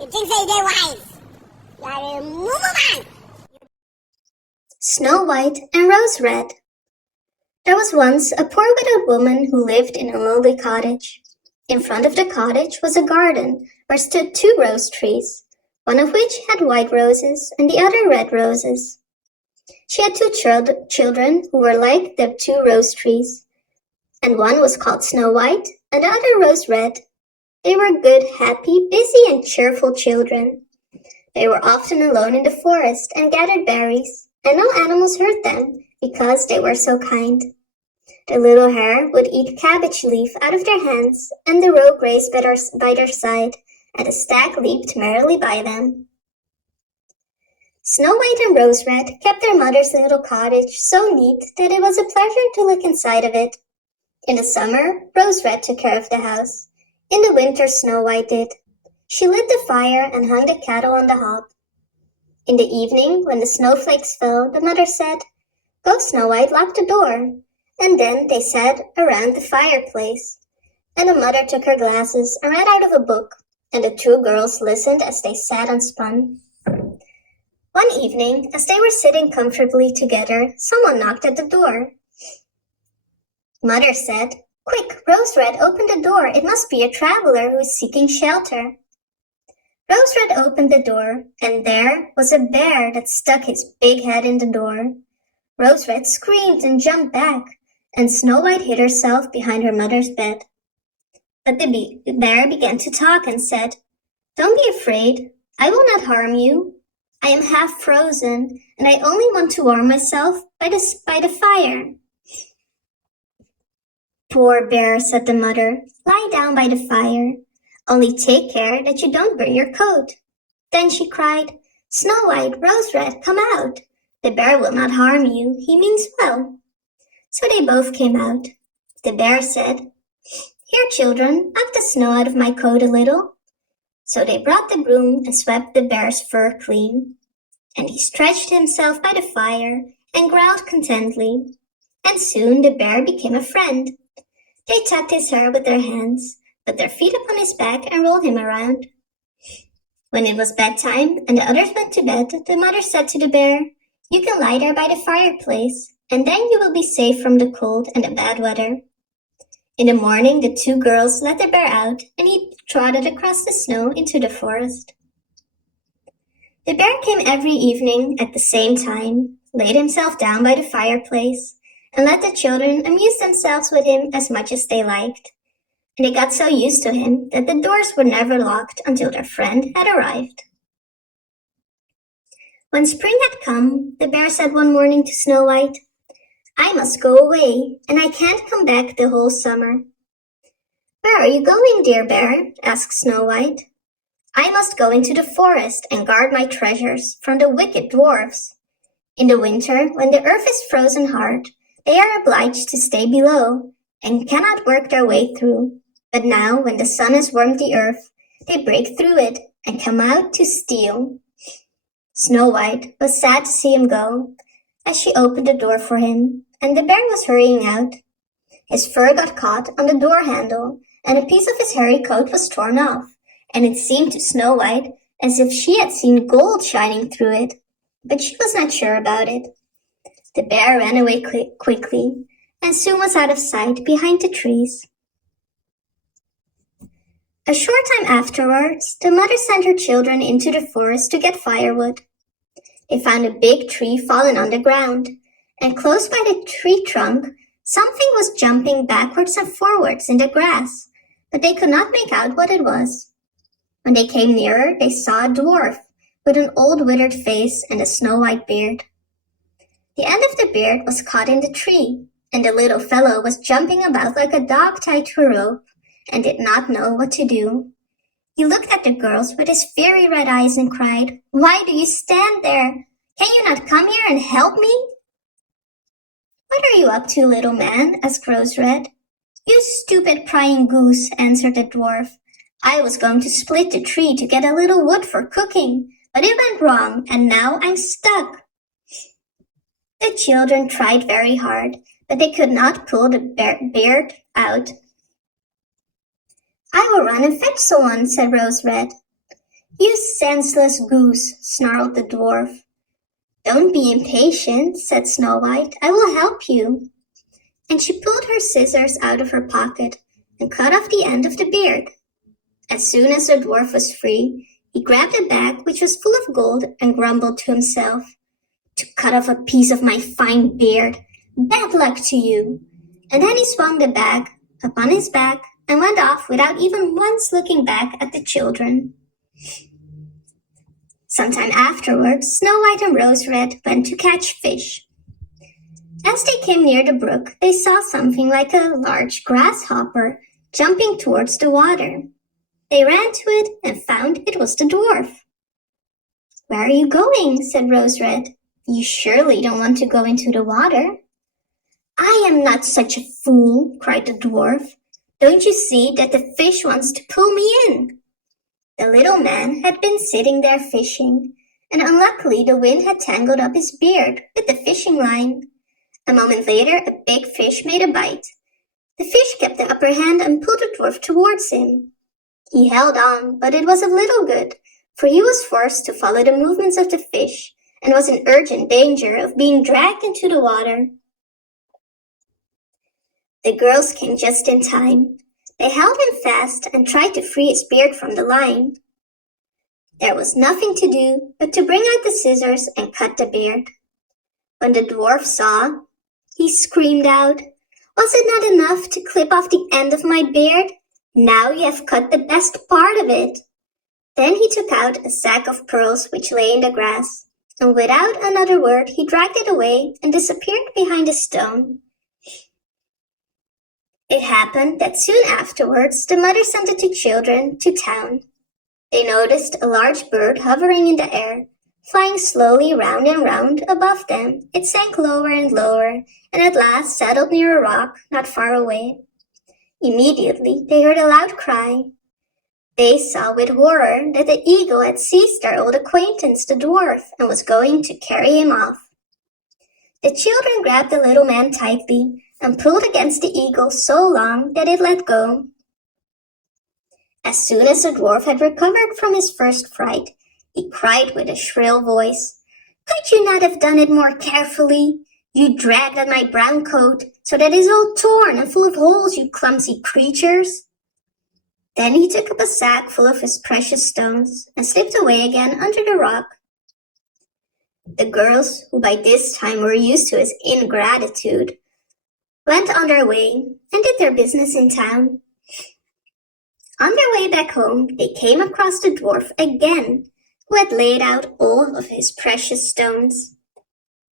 You think they're wise? You're a Snow White and Rose Red. There was once a poor widowed woman who lived in a lonely cottage. In front of the cottage was a garden where stood 2 rose trees, one of which had white roses and the other red roses. She had 2 children who were like the 2 rose trees, and one was called Snow White and the other Rose Red. They were good, happy, busy, and cheerful children. They were often alone in the forest and gathered berries, and no animals hurt them because they were so kind. The little hare would eat cabbage leaf out of their hands, and the roe grazed by their side, and the stag leaped merrily by them. Snow White and Rose Red kept their mother's little cottage so neat that it was a pleasure to look inside of it. In the summer, Rose Red took care of the house. In the winter, Snow White did. She lit the fire and hung the kettle on the hob. In the evening, when the snowflakes fell, the mother said, "Go, Snow White, lock the door." And then they sat around the fireplace. And the mother took her glasses and read out of a book, and the 2 girls listened as they sat and spun. One evening, as they were sitting comfortably together, someone knocked at the door. Mother said, "Quick, Rose Red, open the door. It must be a traveler who is seeking shelter." Rose Red opened the door, and there was a bear that stuck his big head in the door. Rose Red screamed and jumped back, and Snow White hid herself behind her mother's bed. But the bear began to talk and said, "Don't be afraid. I will not harm you. I am half frozen, and I only want to warm myself by the fire." "Poor bear," said the mother, "lie down by the fire. Only take care that you don't burn your coat." Then she cried, "Snow White, Rose Red, come out. The bear will not harm you. He means well." So they both came out. The bear said, "Here, children, knock the snow out of my coat a little." So they brought the broom and swept the bear's fur clean. And he stretched himself by the fire and growled contentedly. And soon the bear became a friend. They tugged his hair with their hands, put their feet upon his back, and rolled him around. When it was bedtime and the others went to bed, the mother said to the bear, "You can lie there by the fireplace, and then you will be safe from the cold and the bad weather." In the morning, the 2 girls let the bear out, and he trotted across the snow into the forest. The bear came every evening at the same time, laid himself down by the fireplace, and let the children amuse themselves with him as much as they liked. And they got so used to him that the doors were never locked until their friend had arrived. When spring had come, the bear said one morning to Snow White, "I must go away, and I can't come back the whole summer." "Where are you going, dear bear?" asked Snow White. "I must go into the forest and guard my treasures from the wicked dwarfs. In the winter, when the earth is frozen hard, they are obliged to stay below and cannot work their way through. But now, when the sun has warmed the earth, they break through it and come out to steal." Snow White was sad to see him go, as she opened the door for him, and the bear was hurrying out. His fur got caught on the door handle, and a piece of his hairy coat was torn off, and it seemed to Snow White as if she had seen gold shining through it, but she was not sure about it. The bear ran away quickly, and soon was out of sight behind the trees. A short time afterwards, the mother sent her children into the forest to get firewood. They found a big tree fallen on the ground, and close by the tree trunk, something was jumping backwards and forwards in the grass, but they could not make out what it was. When they came nearer, they saw a dwarf with an old withered face and a snow-white beard. The end of the beard was caught in the tree, and the little fellow was jumping about like a dog tied to a rope and did not know what to do. He looked at the girls with his fiery red eyes and cried, "Why do you stand there? Can you not come here and help me?" "What are you up to, little man?" asked Rose Red. "You stupid prying goose," answered the dwarf. "I was going to split the tree to get a little wood for cooking, but it went wrong, and now I'm stuck." The children tried very hard, but they could not pull the beard out. "I will run and fetch someone," said Rose Red. "You senseless goose," snarled the dwarf. "Don't be impatient," said Snow White. "I will help you." And she pulled her scissors out of her pocket and cut off the end of the beard. As soon as the dwarf was free, he grabbed a bag which was full of gold and grumbled to himself, "To cut off a piece of my fine beard! Bad luck to you!" And then he swung the bag upon his back and went off without even once looking back at the children. Sometime afterwards, Snow White and Rose Red went to catch fish. As they came near the brook, they saw something like a large grasshopper jumping towards the water. They ran to it and found it was the dwarf. "Where are you going?" said Rose Red. "You surely don't want to go into the water." "I am not such a fool," cried the dwarf. "Don't you see that the fish wants to pull me in?" The little man had been sitting there fishing, and unluckily the wind had tangled up his beard with the fishing line. A moment later, a big fish made a bite. The fish kept the upper hand and pulled the dwarf towards him. He held on, but it was of little good, for he was forced to follow the movements of the fish and was in urgent danger of being dragged into the water. The girls came just in time. They held him fast and tried to free his beard from the line. There was nothing to do but to bring out the scissors and cut the beard. When the dwarf saw, he screamed out, "Was it not enough to clip off the end of my beard? Now you have cut the best part of it." Then he took out a sack of pearls which lay in the grass, and without another word he dragged it away and disappeared behind a stone. It happened that soon afterwards the mother sent the two children to town. They noticed a large bird hovering in the air, flying slowly round and round above them. It sank lower and lower, and at last settled near a rock not far away. Immediately they heard a loud cry. They saw with horror that the eagle had seized their old acquaintance, the dwarf, and was going to carry him off. The children grabbed the little man tightly and pulled against the eagle so long that it let go. As soon as the dwarf had recovered from his first fright, he cried with a shrill voice, "Could you not have done it more carefully? You dragged at my brown coat so that it is all torn and full of holes, you clumsy creatures." Then he took up a sack full of his precious stones and slipped away again under the rock. The girls, who by this time were used to his ingratitude, went on their way and did their business in town. On their way back home, they came across the dwarf again, who had laid out all of his precious stones.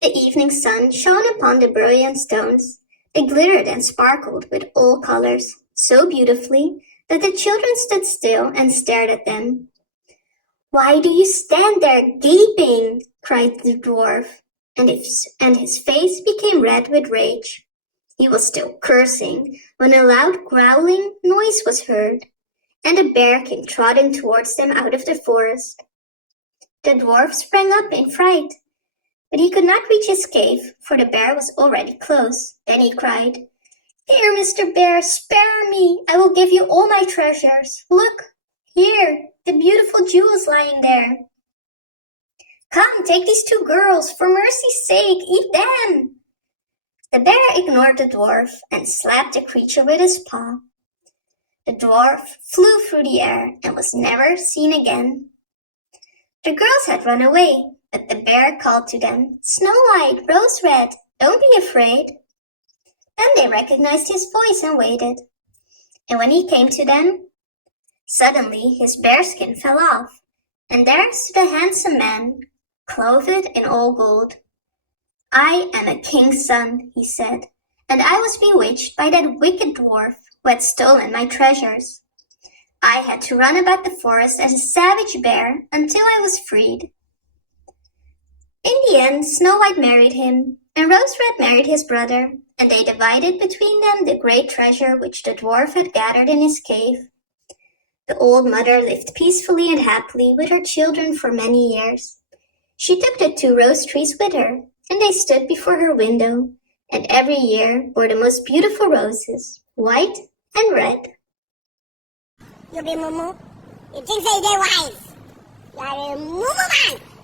The evening sun shone upon the brilliant stones. They glittered and sparkled with all colors, so beautifully that the children stood still and stared at them. "Why do you stand there gaping?" cried the dwarf, and his face became red with rage. He was still cursing when a loud growling noise was heard, and a bear came trotting towards them out of the forest. The dwarf sprang up in fright, but he could not reach his cave, for the bear was already close. Then he cried, "Dear Mr. Bear, spare me! I will give you all my treasures. Look, here, the beautiful jewels lying there. Come, take these two girls. For mercy's sake, eat them." The bear ignored the dwarf and slapped the creature with his paw. The dwarf flew through the air and was never seen again. The girls had run away, but the bear called to them, "Snow White, Rose Red, don't be afraid." Then they recognized his voice and waited. And when he came to them, suddenly his bearskin fell off, and there stood a handsome man, clothed in all gold. "I am a king's son," he said, "and I was bewitched by that wicked dwarf who had stolen my treasures. I had to run about the forest as a savage bear until I was freed." In the end, Snow White married him, and Rose Red married his brother, and they divided between them the great treasure which the dwarf had gathered in his cave. The old mother lived peacefully and happily with her children for many years. She took the two rose trees with her, and they stood before her window, and every year bore the most beautiful roses, white and red. You be mumu. You think they wise. Jag är Momoman!